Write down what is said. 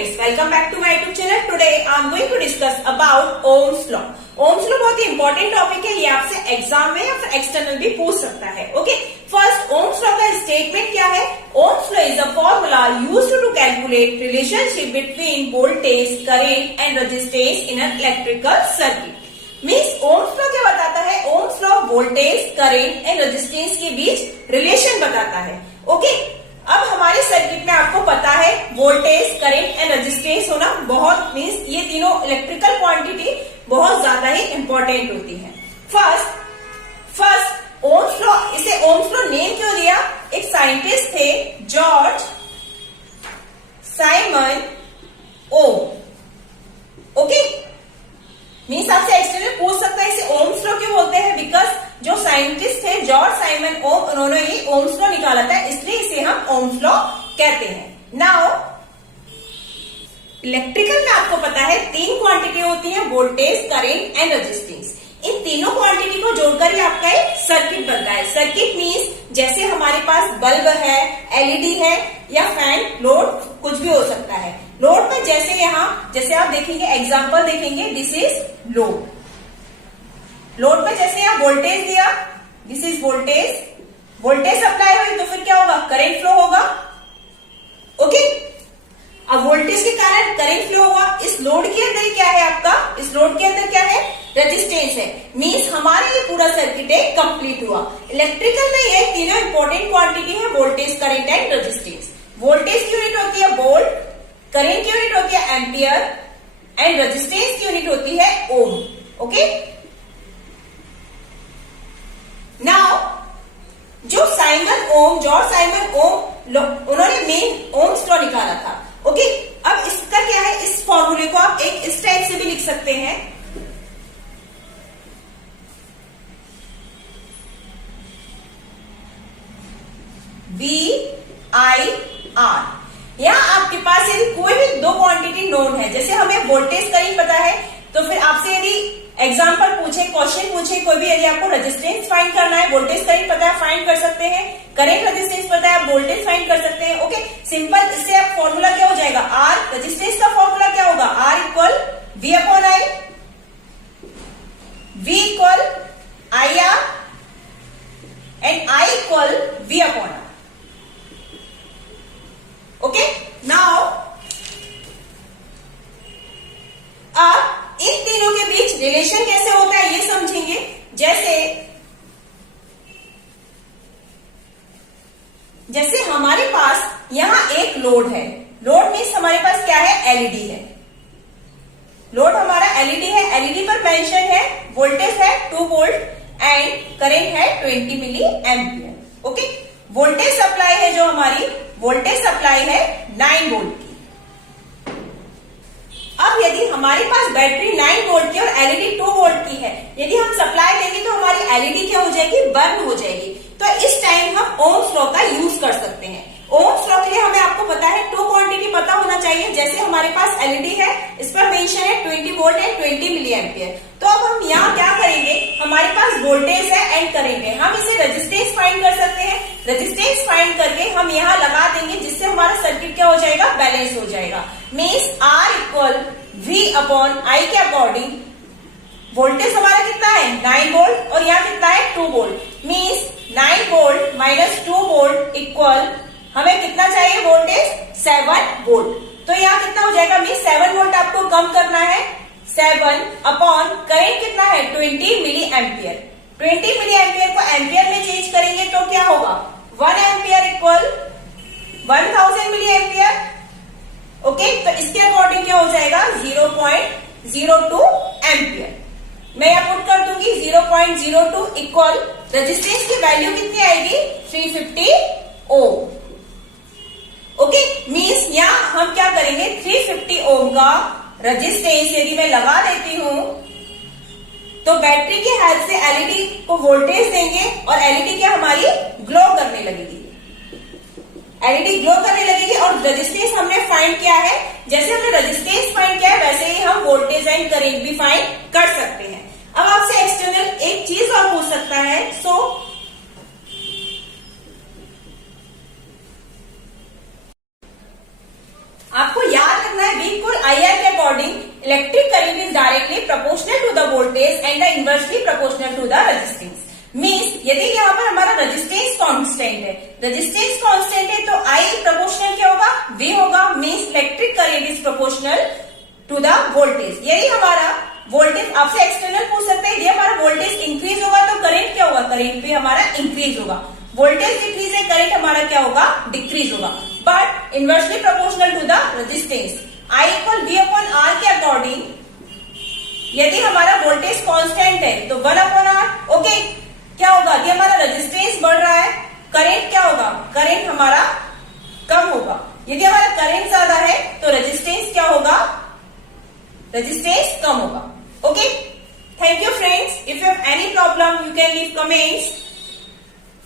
friends, welcome back to my YouTube channel. Today I am going to discuss about Ohm's law. Ohm's law बहुत ही important topic है, ये आपसे exam में या फिर एक्सटर्नल भी पूछ सकता है. ओके, फर्स्ट Ohm's law का स्टेटमेंट क्या है? Ohm's law is a formula used to calculate relationship between voltage, current and resistance in an electrical circuit. Means Ohm's law क्या बताता है? Ohm's law voltage, current and resistance के बीच relation बताता है. Okay, अब हमारे सर्किट में आपको पता है वोल्टेज, करंट एंड रेजिस्टेंस होना बहुत मीन्स ये तीनों इलेक्ट्रिकल क्वांटिटी बहुत ज्यादा ही इंपॉर्टेंट होती है. फर्स्ट ओम्स लॉ, इसे ओम्स लॉ नेम क्यों दिया? एक साइंटिस्ट थे जॉर्ज साइमन ओम. ओके, मीन्स आपसे एक्सटर्नल पूछ सकता है इसे ओम्स लॉ क्यों बोलते हैं? बिकॉज जो साइंटिस्ट थे जॉर्ज साइमन ओम, उन्होंने ये ओम्स लॉ निकाला था, इसलिए इसे हम ओम्स लॉ कहते हैं. नाउ इलेक्ट्रिकल में आपको पता है तीन क्वांटिटी होती है, वोल्टेज, करंट एंड रेजिस्टेंस. इन तीनों क्वांटिटी को जोड़कर ही आपका एक सर्किट बनता है. सर्किट मीन्स जैसे हमारे पास बल्ब है, एलईडी है या फैन, लोड कुछ भी हो सकता है. लोड में जैसे आप देखेंगे, एग्जांपल देखेंगे, दिस इज लोड. लोड में जैसे यहाँ वोल्टेज दिया, this is voltage, voltage apply हुई तो फिर क्या होगा? करंट फ्लो होगा. ओके, अब वोल्टेज के कारण करंट फ्लो होगा. इस लोड के अंदर क्या है आपका? इस लोड के अंदर क्या है? रेजिस्टेंस है. मीन्स हमारे ये पूरा सर्किट है कंप्लीट हुआ. इलेक्ट्रिकल में ये तीनों इंपॉर्टेंट क्वांटिटी है, voltage, current and resistance. Voltage की यूनिट होती है वोल्ट, करंट की यूनिट होती है एम्पियर एंड रेजिस्टेंस की यूनिट होती है ओम. ओके, नाउ जॉर्ज साइमन ओम, उन्होंने मेन ओम्स लॉ निकाला था. ओके, अब इसका क्या है? इस फॉर्मूले को आप इस टाइप से भी लिख सकते हैं. VIR. यहाँ आपके पास यदि कोई भी दो क्वांटिटी नोन है, जैसे हमें वोल्टेज, करंट पता है, तो फिर आपसे यदि एग्जाम्पल पूछे, क्वेश्चन पूछे कोई भी, यदि आपको रेजिस्टेंस फाइंड करना है, वोल्टेज, करंट पता है, फाइंड कर सकते हैं. करंट, रेजिस्टेंस पता है, आप वोल्टेज फाइंड कर सकते हैं. Okay, simple. इससे आप फॉर्मूला क्या हो जाएगा? R. रेजिस्टेंस का फॉर्मूला क्या होगा? R equal V upon I, V equal IR and I equal V upon R. Okay, now अब इन तीनों के बीच रिलेशन कैसे होता है ये समझेंगे. जैसे हमारे पास यहां एक लोड है. लोड मीन्स हमारे पास क्या है? एलईडी है. लोड हमारा एलईडी है. एलईडी पर मेंशन है वोल्टेज है 2 वोल्ट एंड करंट है 20 milliampere. Okay, voltage supply है जो हमारी वोल्टेज सप्लाई है 9 वोल्ट की. अब यदि हमारे पास बैटरी 9 वोल्ट की और एलईडी 2 वोल्ट की है, यदि हम सप्लाई देंगे तो हमारी एलईडी क्या हो जाएगी? बर्न हो जाएगी. तो इस टाइम हम ओम्स लॉ का यूज कर सकते हैं. ओम्स लॉ के लिए हमें आपको पता है 2 क्वांटिटी पता होना चाहिए. जैसे हमारे पास एलईडी है, इस पर मेंशन है 20 वोल्ट एंड 20 मिली एम्पियर. तो अब हम यहाँ क्या करेंगे? हमारे पास वोल्टेज है एंड करंट है, हम इसे रेजिस्टेंस फाइंड कर सकते हैं. रेजिस्टेंस फाइंड करके हम यहाँ लगा देंगे, जिससे हमारा सर्किट क्या हो जाएगा? बैलेंस हो जाएगा. Means R equal V upon I के अकॉर्डिंग वोल्टेज हमारा कितना है? 9 वोल्ट और यहाँ कितना है? 2 volt. Means 9 volt minus 2 volt equal हमें कितना चाहिए? Voltage 7 volt. तो यहाँ कितना हो जाएगा? मीन्स 7 वोल्ट आपको कम करना है. 7 अपॉन करंट कितना है? 20 मिली एम्पियर. 20 मिली एम्पियर को एम्पियर में चेंज करेंगे तो क्या होगा? 1 ampere equal 1000 milliampere. Okay, तो इसके अकॉर्डिंग क्या हो जाएगा? 0.02 एम्पियर. मैं यहाँ पुट कर दूंगी 0.02 इक्वल रेजिस्टेंस की वैल्यू कितनी आएगी? 350 ओम. ओके, मीन्स यहाँ हम क्या करेंगे? 350 ओम का रेजिस्टेंस यदि मैं लगा देती हूं तो बैटरी की हेल्प से एलईडी को वोल्टेज देंगे और एलईडी क्या हमारी ग्लो करने लगेगी. एलईडी ग्लो करने लगेगी और रेजिस्टेंस हमने फाइंड किया है. जैसे हमने रेजिस्टेंस फाइंड किया है वैसे ही हम वोल्टेज एंड करंट भी फाइंड कर सकते हैं. अब आपसे एक्सटर्नल एक चीज और पूछ सकता है. आपको याद रखना है electric current is directly proportional to the voltage and the inversely proportional to the resistance. Means यदि यहाँ पर हमारा रेजिस्टेंस कांस्टेंट है, रेजिस्टेंस कांस्टेंट है तो I प्रोपोर्शनल क्या होगा, V होगा। Means electric current is proportional to the voltage. यदि हमारा वोल्टेज, आपसे एक्सटर्नल पूछ सकते हैं, यदि हमारा वोल्टेज इंक्रीज होगा तो करंट क्या होगा, करंट भी हमारा इंक्रीज होगा। वोल्टेज डिक्रीज है, करंट हमारा क्या होगा, डिक्रीज होगा। But inversely proportional to the resistance. I equal V upon R के अकॉर्डिंग यदि हमारा वोल्टेज कांस्टेंट है तो 1 अपॉन R, ओके, क्या होगा, यदि हमारा रेजिस्टेंस बढ़ रहा है, करंट क्या होगा, करंट हमारा कम होगा। यदि हमारा करंट ज्यादा है तो रेजिस्टेंस क्या होगा, रेजिस्टेंस कम होगा। Okay, thank you friends. If you have any problem you can leave comments.